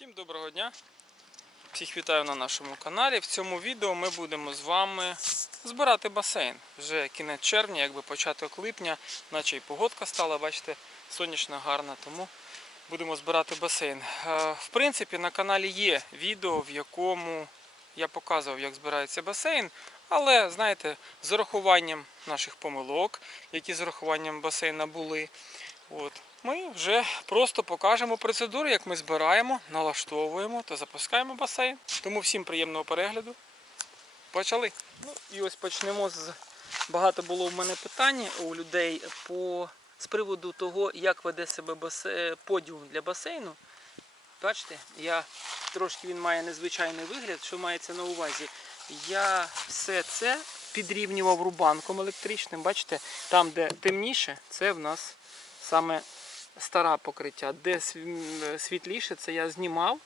Всім доброго дня! Всіх вітаю на нашому каналі. В цьому відео ми будемо з вами збирати басейн. Вже кінець червня, якби початок липня, наче і погодка стала, бачите, сонячна, гарна, тому будемо збирати басейн. Е, В принципі, на каналі є відео, в якому я показував, як збирається басейн. Але, знаєте, з урахуванням наших помилок, які з урахуванням басейна були. От. Ми вже просто покажемо процедуру, як ми збираємо, налаштовуємо та запускаємо басейн. Тому всім приємного перегляду. Почали. Ну і ось почнемо з багато було в мене питань у людей по з приводу того, як веде себе басе... подіум для басейну. Бачите, я трошки він має незвичайний вигляд, що мається на увазі. Я все це підрівнював рубанком електричним. Бачите, там, де темніше, це в нас саме стара покриття. Де світліше, це я знімав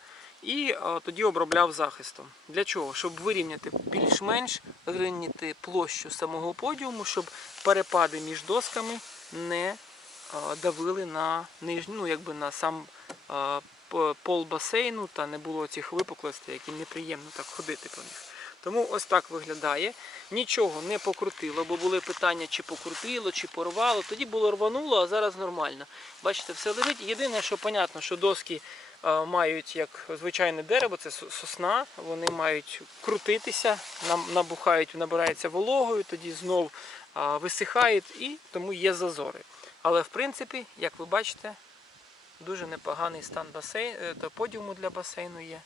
і е, тоді обробляв захистом. Для чого? Щоб вирівняти більш-менш вирівняти площу самого подіуму, щоб перепади між досками не е, давили на нижню, ну якби на сам е, пол басейну та не було цих випуклостей, які неприємно так ходити по них. Тому ось так виглядає. Нічого не покрутило, бо були питання, чи покрутило, чи порвало. Тоді було рвануло, а зараз нормально. Бачите, все лежить. Єдине, що понятно, що доски мають як звичайне дерево, це сосна, вони мають крутитися, набухають, набираються вологою, тоді знов висихають і тому є зазори. Але в принципі, як ви бачите, дуже непоганий стан басейн, е, подіуму для басейну є.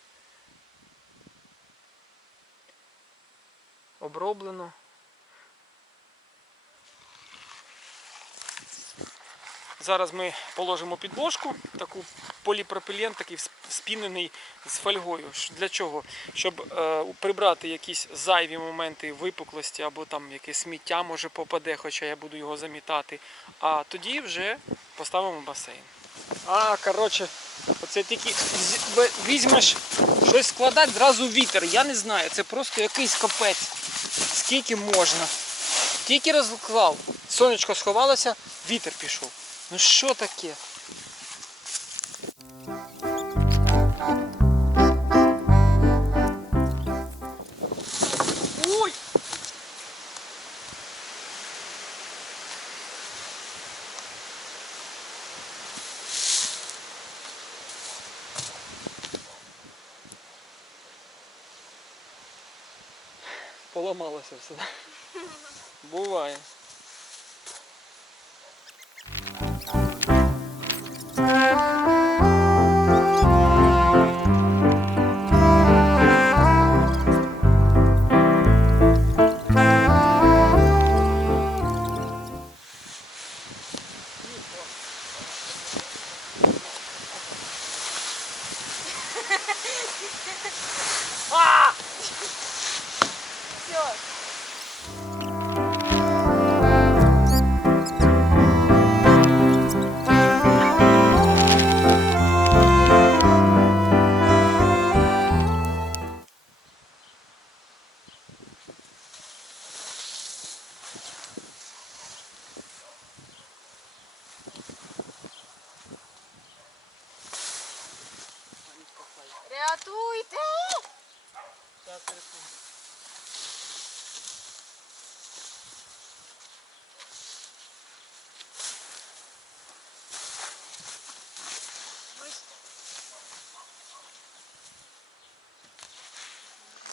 Оброблено. Зараз ми положимо підложку, таку поліпропілен, такий спінений з фольгою. Для чого? Щоб е, прибрати якісь зайві моменти випуклості або там якесь сміття може попаде, хоча я буду його замітати. А тоді вже поставимо басейн. А, коротше, оце тільки візьмеш щось складати, зразу вітер. Я не знаю, це просто якийсь капець. Скільки можна. Тільки розклав. Сонечко сховалося, вітер пішов. Ну що таке? Поламалося все. Буває.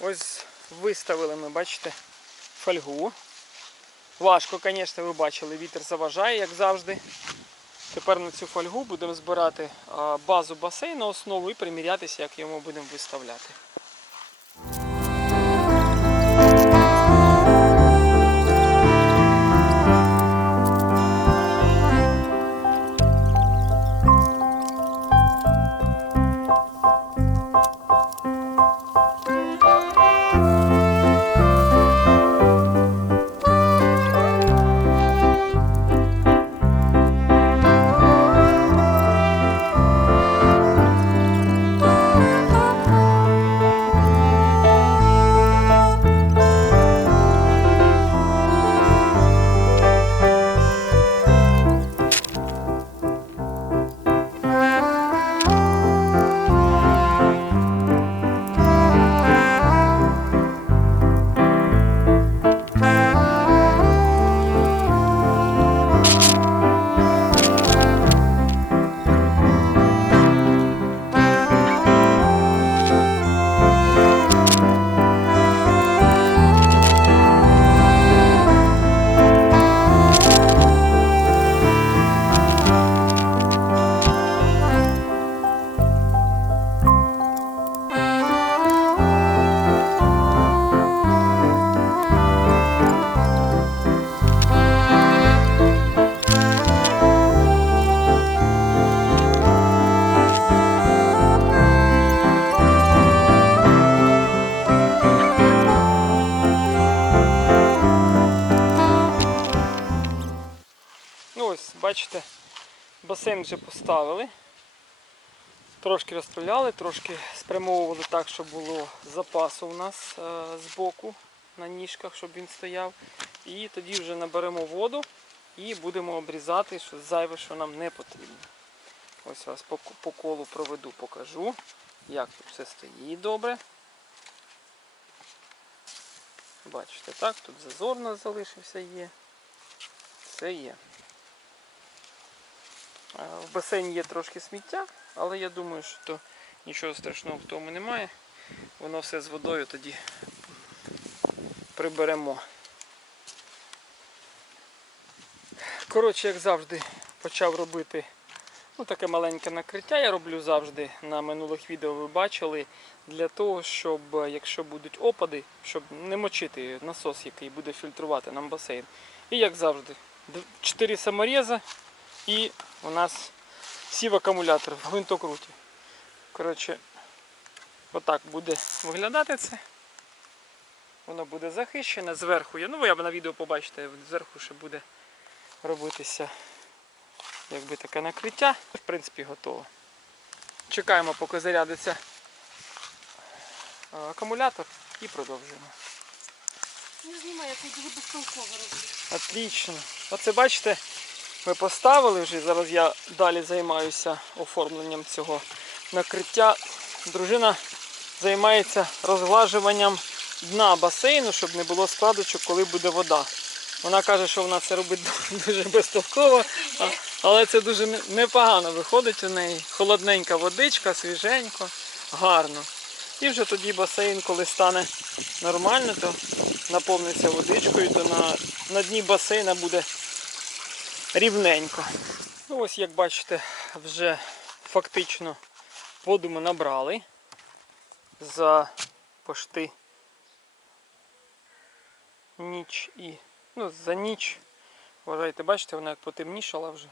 Ось виставили ми, бачите, фольгу. Важко, звісно, ви бачили, вітер заважає, як завжди. Тепер на цю фольгу будемо збирати базу басейну, основу і примірятися, як йому будемо виставляти. Поставили. Трошки розправляли, трошки спрямовували так, щоб було запасу у нас е, збоку на ніжках, щоб він стояв. І тоді вже наберемо воду і будемо обрізати що зайве, що нам не потрібно. Ось вас по, по колу проведу, покажу, як тут все стоїть добре. Бачите, так, тут зазор у нас залишився є. Все є. В басейні є трошки сміття, але я думаю, що то нічого страшного в тому немає. Воно все з водою тоді приберемо. Коротше, як завжди, почав робити ну, таке маленьке накриття. Я роблю завжди на минулих відео ви бачили. Для того, щоб е, якщо будуть опади, щоб не мочити насос, який буде фільтрувати нам басейн. І як завжди, 4 саморези і у нас сів акумулятор в гвинтокруті. Коротше, отак буде виглядати це. Воно буде захищене зверху. є- Ну, ви на відео побачите, зверху ще буде робитися якби таке накриття. В принципі, готово. Чекаємо, поки зарядиться е, акумулятор і продовжуємо. Не знімай, я тут дуже безтолково роблю. Отлично. Оце бачите, ми поставили вже. Зараз я далі займаюся оформленням цього накриття. Дружина займається розглажуванням дна басейну, щоб не було складочок, коли буде вода. Вона каже, що вона це робить дуже безтолково, але це дуже непогано виходить у неї. Холодненька водичка, свіженько, гарно. І вже тоді басейн, коли стане нормально, то наповниться водичкою, то на, на дні басейна буде рівненько. Ну, ось як бачите, вже фактично воду ми набрали за пошти ніч і. Ну, за ніч. Вважайте, бачите, вона як потемнішала вже.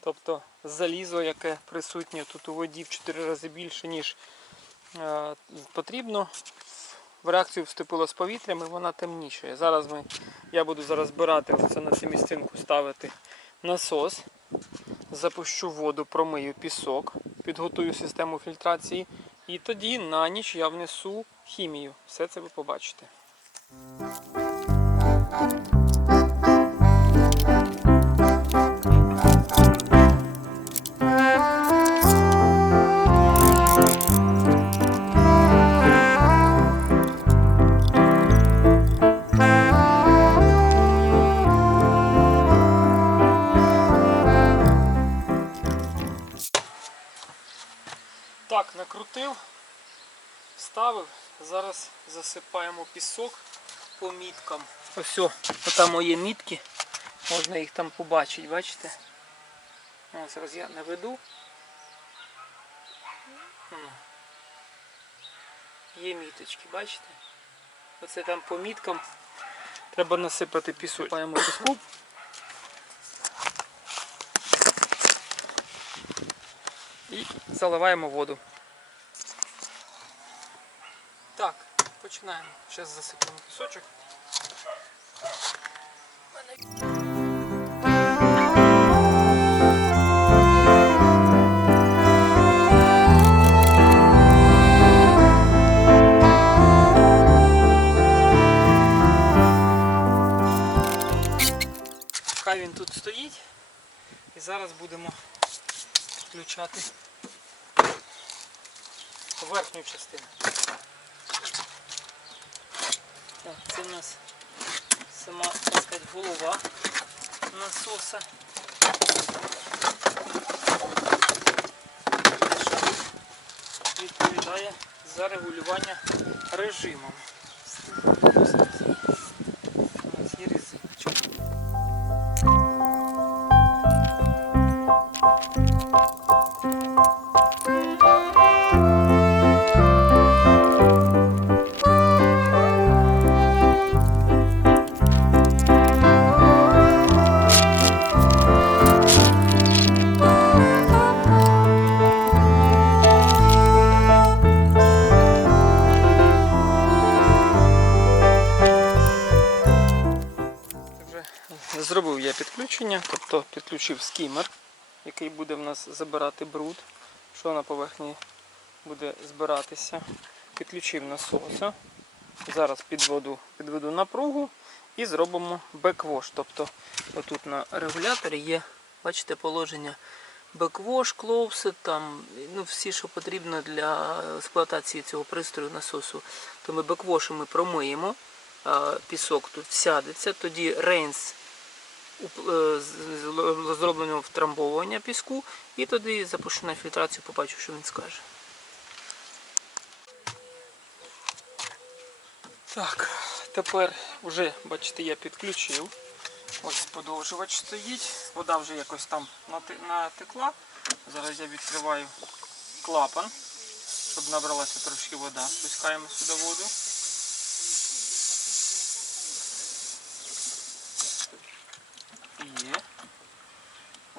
Тобто залізо, яке присутнє тут у воді в 4 рази більше, ніж е, потрібно. В реакцію вступило з повітрям і вона темнішає. Зараз ми, я буду зараз збирати оце на цю місцинку ставити насос. Запущу воду, промию пісок, підготую систему фільтрації. І тоді на ніч я внесу хімію. Все це ви побачите. Вставив. Зараз засипаємо пісок по міткам. Ось, там мої мітки. Можна їх там побачити, бачите? О, зараз я наведу. Є міточки, бачите? Оце там по міткам треба насипати пісок. Паємо піску. І заливаємо воду. Так, починаємо. Сейчас засыпем пісочок. Відповідає за регулювання режимом. Зробив я підключення, тобто підключив скімер. який буде в нас забирати бруд, що на поверхні буде збиратися. Підключив насоса. Зараз підведу, підведу напругу і зробимо беквош. Тобто отут на регуляторі є, бачите, положення беквош, клоуси, там, ну, всі, що потрібно для експлуатації цього пристрою насосу. То ми беквошем ми промиємо, пісок тут сядеться, тоді рейнс зроблено втрамбовування піску і тоді запущу на фільтрацію, побачу, що він скаже. Так, тепер вже, бачите, я підключив. Ось подовжувач стоїть. Вода вже якось там натекла. Зараз я відкриваю клапан, щоб набралася трошки вода. Спускаємо сюди воду. Є.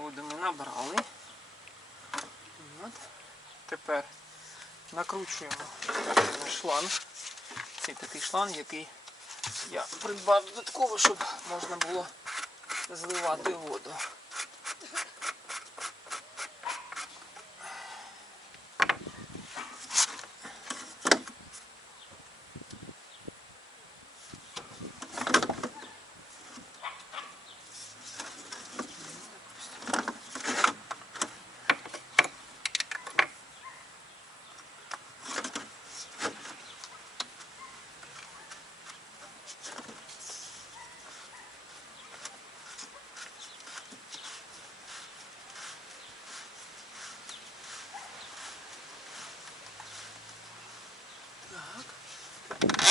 Воду ми набрали. От. Тепер накручуємо наш шланг. Цей такий шланг, який я придбав додатково, щоб можна було зливати воду.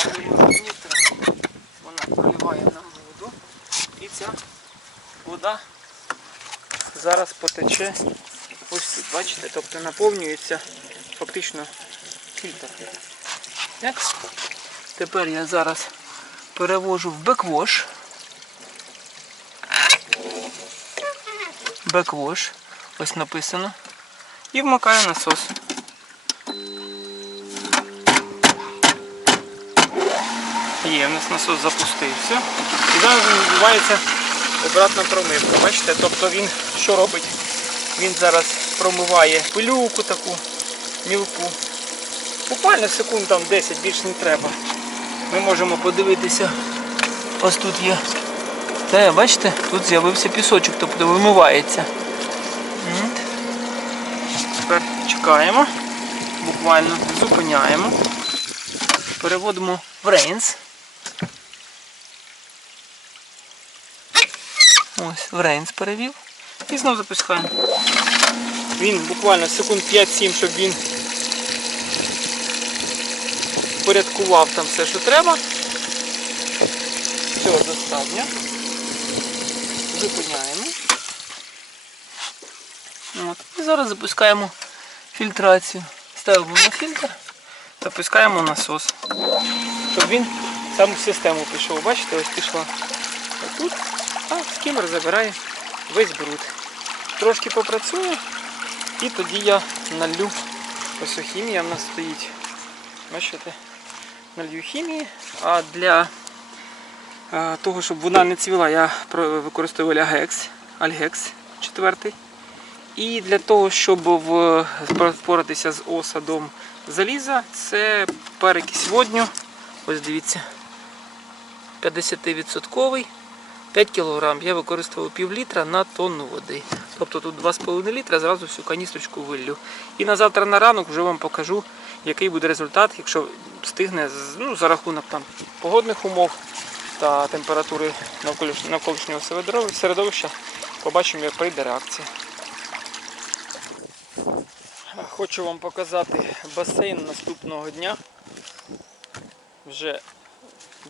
Беремо нейтрал. Вона проливає нам воду. І ця вода зараз потече ось тут, бачите, тобто наповнюється фактично фільтр. Так? Тепер я зараз перевожу в беквош. Беквош. Ось написано. І вмикаю насос. Є, у нас насос запустився. І зараз відбувається обратна промивка. Бачите, тобто він що робить? Він зараз промиває пилюку таку мілку. Буквально секунд там 10, більше не треба. Ми можемо подивитися. Ось тут є. Те, бачите, тут з'явився пісочок, тобто вимивається. Тепер чекаємо, буквально зупиняємо, переводимо в рейнс. Ось, в рейнс перевів. І знову запускаємо. Він буквально секунд 5-7, щоб він порядкував там все, що треба. Цього достатньо. Зупиняємо. От. І зараз запускаємо фільтрацію. Ставимо на фільтр, запускаємо насос. Щоб він сам в систему пішов. Бачите, ось пішла отут, а скімер забирає весь бруд. Трошки попрацює і тоді я налью ось хімія в нас стоїть. Бачите? Налью хімії, а для е, того, щоб вона не цвіла, я використовую Альгекс, Альгекс 4. І для того, щоб впоратися з осадом заліза, це перекись водню. Ось дивіться, 50% 5 кг. Я використовую пів літра на тонну води. Тобто тут 2,5 літра, зразу всю каністрочку виллю. І на завтра на ранок вже вам покажу, який буде результат, якщо встигне ну, за рахунок там, погодних умов та температури навколиш- навколишнього середовища. Побачимо, як прийде реакція. Хочу вам показати басейн наступного дня. Вже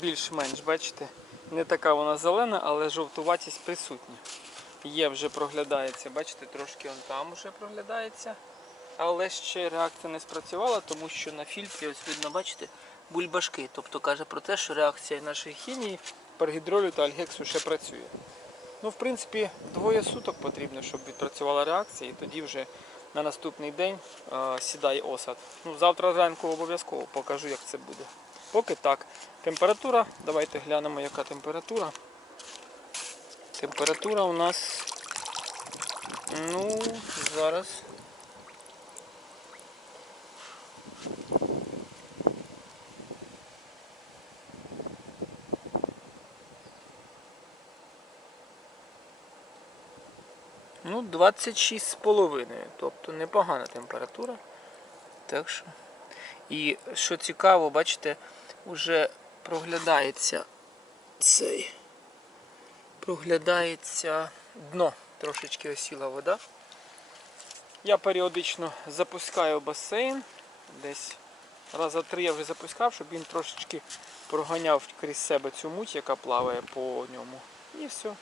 більш-менш, бачите, не така вона зелена, але жовтуватість присутня. Є вже проглядається, бачите, трошки он там вже проглядається. Але ще реакція не спрацювала, тому що на фільтрі ось видно, бачите, бульбашки. Тобто каже про те, що реакція нашої хімії, пергідролю та альгексу ще працює. Ну, в принципі, двоє суток потрібно, щоб відпрацювала реакція, і тоді вже на наступний день е, сідає осад. Ну, завтра зранку обов'язково покажу, як це буде. Поки так. Температура, давайте глянемо, яка температура. Температура у нас Ну, зараз. Ну, 26 з половиною, тобто непогана температура. Так що. І що цікаво, бачите, вже проглядається цей. Проглядається дно. Трошечки осіла вода. Я періодично запускаю басейн. Десь раза три я вже запускав, щоб він трошечки проганяв крізь себе цю муть, яка плаває по ньому. І все.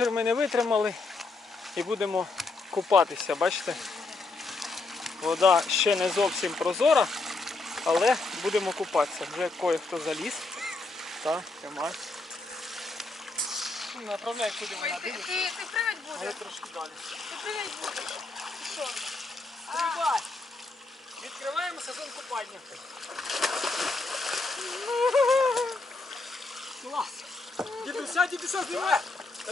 Вечір ми не витримали і будемо купатися. Бачите? Вода ще не зовсім прозора, але будемо купатися. Вже кое-хто заліз. Так, тримай. Ну, Направляй, куди вона Ти, дивиться, ти, ти але будеш? трошки далі. Ти привить будеш? Ти що? Тривай! Відкриваємо сезон купання. Клас! Дідуся, дідуся, знімай!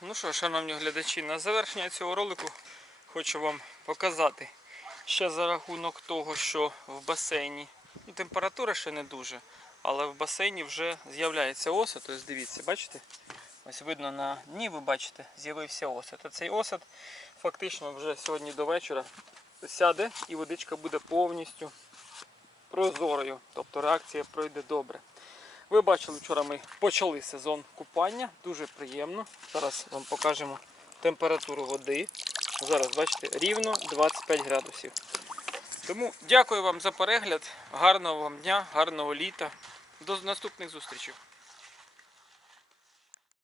Ну що, шановні глядачі, на завершення цього ролику хочу вам показати. Ще за рахунок того, що в басейні ну, температура ще не дуже, але в басейні вже з'являється осад. Ось дивіться, бачите? Ось видно на дні, ви бачите, з'явився осад. А цей осад фактично вже сьогодні до вечора сяде і водичка буде повністю прозорою. Тобто реакція пройде добре. Ви бачили, вчора ми почали сезон купання, дуже приємно. Зараз вам покажемо температуру води. Зараз бачите, рівно 25 градусів. Тому дякую вам за перегляд, гарного вам дня, гарного літа. До наступних зустрічей.